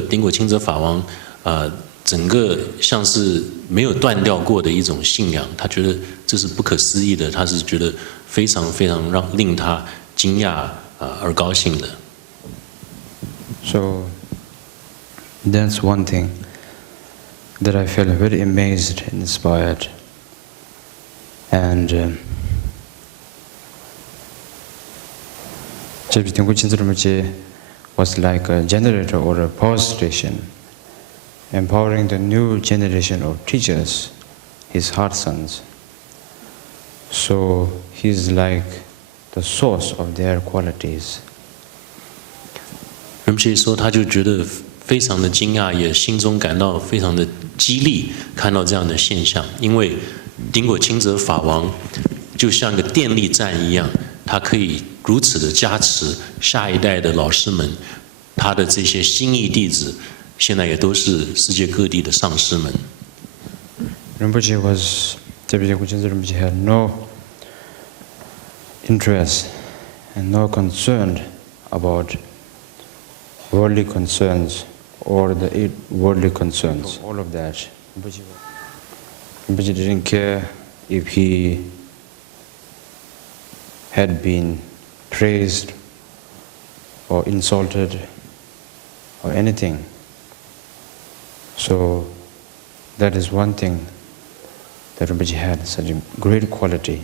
顶果欽哲法王整个像是没有断掉过的一种信仰，他觉得这是不可思议的，他是觉得非常非常令他惊讶而高兴的。So that's one thing that I feel very amazed and inspired. And頂果欽哲was like a generator or a power station, empowering the new generation of teachers, his heart sons. So he's like the source of their qualities. 人们说，他就觉得非常的惊讶，也心中感到非常的激励，看到这样的现象。因为顶果欽哲法王就像个电力站一样，他可以如此的加持下一代的老师们，他的这些新义弟子，现在也都是世界各地的上师们。Rinpoche頂果欽哲Rinpoche had no interest and no concern about worldly concerns or the 8 worldly concerns. All of that. Rinpoche didn't care if he had been praised or insulted or anything. So that is one thing that Rinpoche had, such a great quality.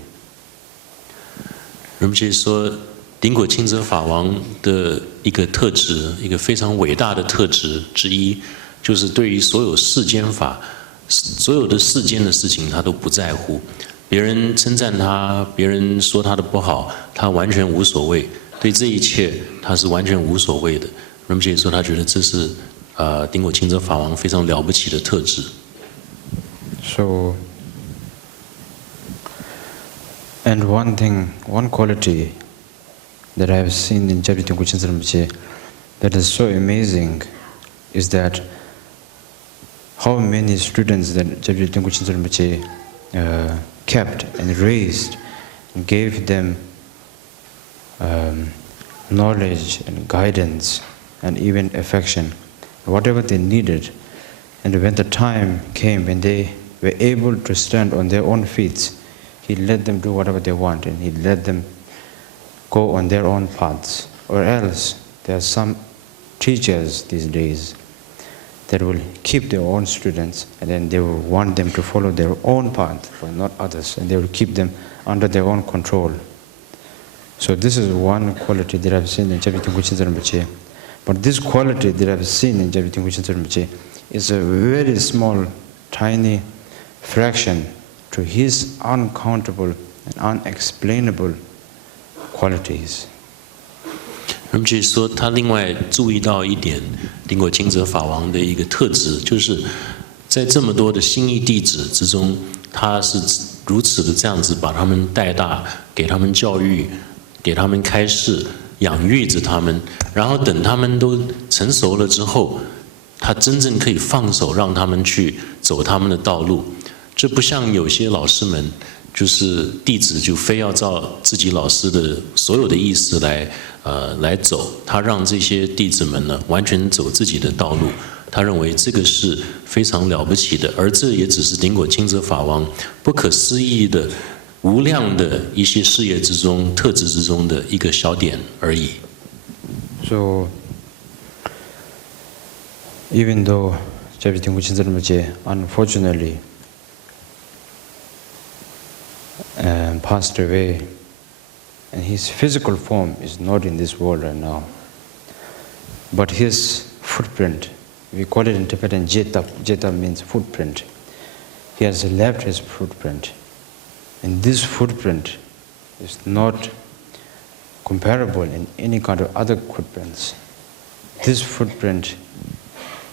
人们说，顶果欽哲法王的一个特质，一个非常伟大的特质之一，就是对于所有世间法、所有的世间的事情，他都不在乎。别人称赞他，别人说他的不好，他完全无所谓。对这一切，他是完全无所谓的。人们说，他觉得这是顶果欽哲法王非常了不起的特质。So, and one quality that I have seen in頂果欽哲Rinpoche that is so amazing is that how many students that頂果欽哲Rinpoche kept and raised and gave them knowledge and guidance and even affection, whatever they needed. And when the time came when they were able to stand on their own feet, he let them do whatever they want and he let them go on their own paths. Or else there are some teachers these days that will keep their own students and then they will want them to follow their own path but not others, and they will keep them under their own control. So this is one quality that I've seen in頂果欽哲Rinpoche. But this quality that I've seen in頂果欽哲Rinpoche is a very small, tiny fraction to his uncountable and unexplainable qualities. 人们说，他另外注意到一点，顶果欽哲法王的一个特质，就是在这么多的新义弟子之中，他是如此的这样子把他们带大，给他们教育，给他们开示，养育着他们，然后等他们都成熟了之后，他真正可以放手让他们去走他们的道路。这不像有些老师们，就是弟子就非要照自己老师的所有的意思来走，他让这些弟子们呢完全走自己的道路。他认为这个是非常了不起的，而这也只是顶果欽哲法王不可思议的、无量的一些事业之中、特质之中的一个小点而已。So, even though頂果欽哲Rinpoche unfortunately passed away, and his physical form is not in this world right now, but his footprint, we call it in Tibetan jeta. Jeta means footprint. He has left his footprint, and this footprint is not comparable in any kind of other footprints. This footprint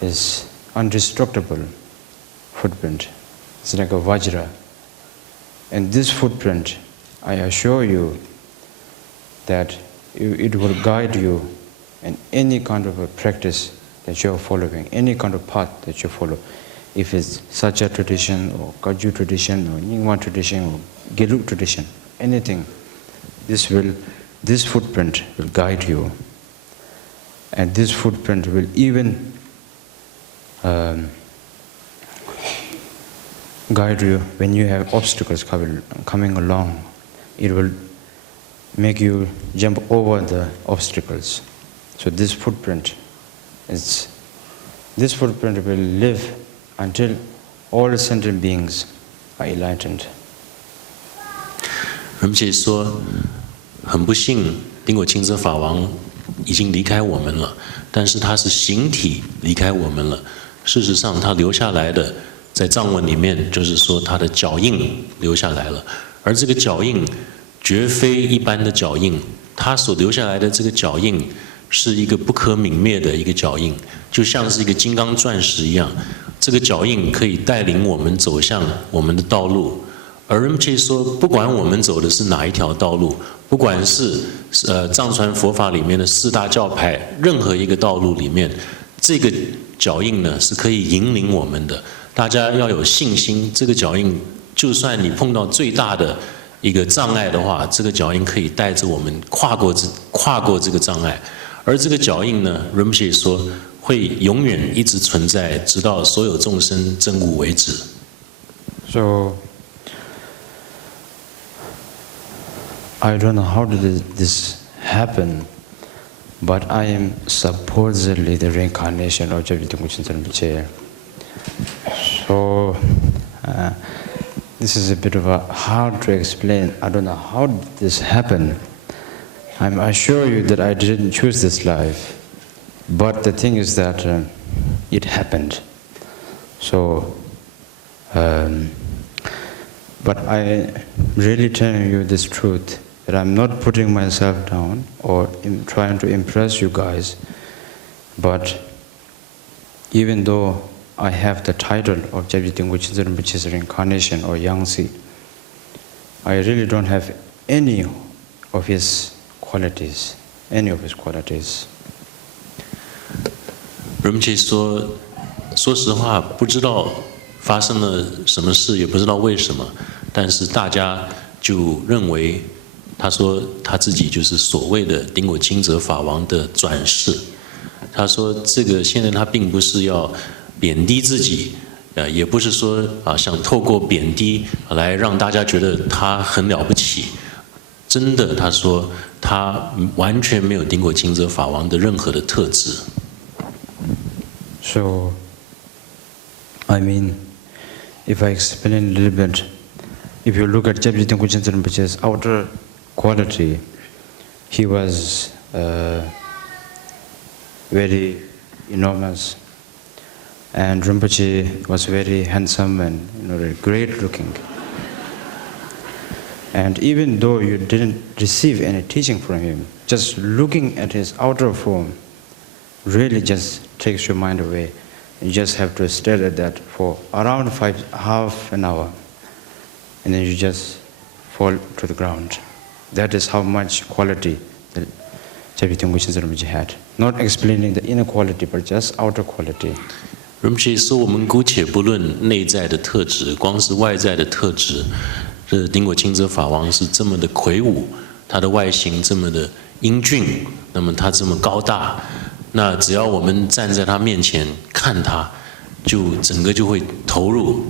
is indestructible footprint. It's like a vajra. And this footprint, I assure you that it will guide you in any kind of a practice that you are following, any kind of path that you follow. If it's Satya tradition or Kagyu tradition or Nyingma tradition or Gelug tradition, anything, this footprint will guide you. And this footprint will even guide you when you have obstacles coming along. It will make you jump over the obstacles. So this footprint will live until all sentient beings are enlightened. 人们可以说，很不幸，顶果欽哲法王已经离开我们了，但是他是形体离开我们了。事实上，他留下来的，在藏文里面就是说他的脚印留下来了，而这个脚印绝非一般的脚印，他所留下来的这个脚印是一个不可泯灭的一个脚印，就像是一个金刚钻石一样。这个脚印可以带领我们走向我们的道路。而人们可以说，不管我们走的是哪一条道路，不管是藏传佛法里面的4大教派，任何一个道路里面，这个脚印呢是可以引领我们的。大家要有信心，这个脚印，就算你碰到最大的一个障碍的话，这个脚印可以带着我们跨过这个障碍。而这个脚印呢，人们可以说会永远一直存在，直到所有众生证悟为止。So I don't know how did this happen, but I am supposedly the reincarnation of Jabji Dingpo Chinzar Rinpoche. So this is a bit of a hard to explain. I don't know how did this happen. I assure you that I didn't choose this life, but the thing is that it happened. So, but I really telling you this truth, that I'm not putting myself down or trying to impress you guys, but even though I have the title of Jabji Dingpo Chinzar Rinpoche's reincarnation or Yangtze, I really don't have any of his qualities. 人们可以说，说实话，不知道发生了什么事，也不知道为什么，但是大家就认为，他说他自己就是所谓的顶果欽哲法王的转世。他说这个现在他并不是要贬低自己，也不是说想透过贬低来让大家觉得他很了不起。真的，他说他完全没有顶果欽哲法王的任何的特质。So, I mean, if I explain a little bit, if you look at Jabji Dingpo Chinzar Rinpoche's outer quality, he was very enormous, and Rinpoche was very handsome and great looking. And even though you didn't receive any teaching from him, just looking at his outer form really just takes your mind away. You just have to stare at that for around half an hour, and then you just fall to the ground. That is how much quality that Jabji Dingpo Chinzar Rinpoche had. Not explaining the inner quality, but just outer quality. 人们可以说，我们姑且不论内在的特质，光是外在的特质。这顶果欽哲法王是这么的魁梧，他的外形这么的英俊，那么他这么高大，那只要我们站在他面前看他，就整个就会投入；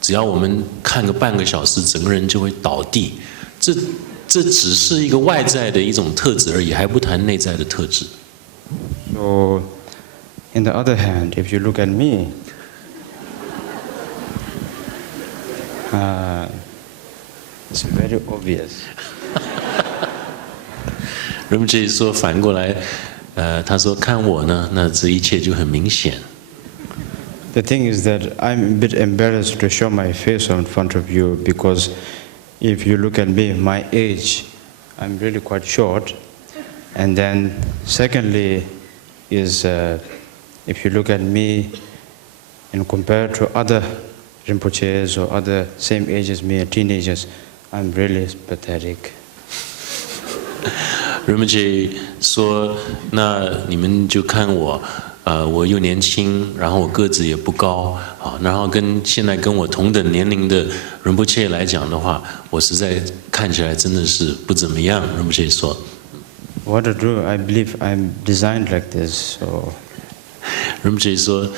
只要我们看个半个小时，整个人就会倒地。这只是一个外在的一种特质而已，还不谈内在的特质。So, in the other hand, if you look at me, it's very obvious. 人们可以说反过来，他说看我呢，那这一切就很明显。The thing is that I'm a bit embarrassed to show my face in front of you because if you look at me, my age, I'm really quite short. And then secondly is if you look at me and compare to other Rinpoches or other same age as me, teenagers, I'm really pathetic. 人们可以说，那你们就看我，我又年轻，然后我个子也不高，然后现在跟我同等年龄的仁波切来讲的话，我实在看起来真的是不怎么样。仁波切说 What to do? I believe I'm designed like this. So. 仁波切说。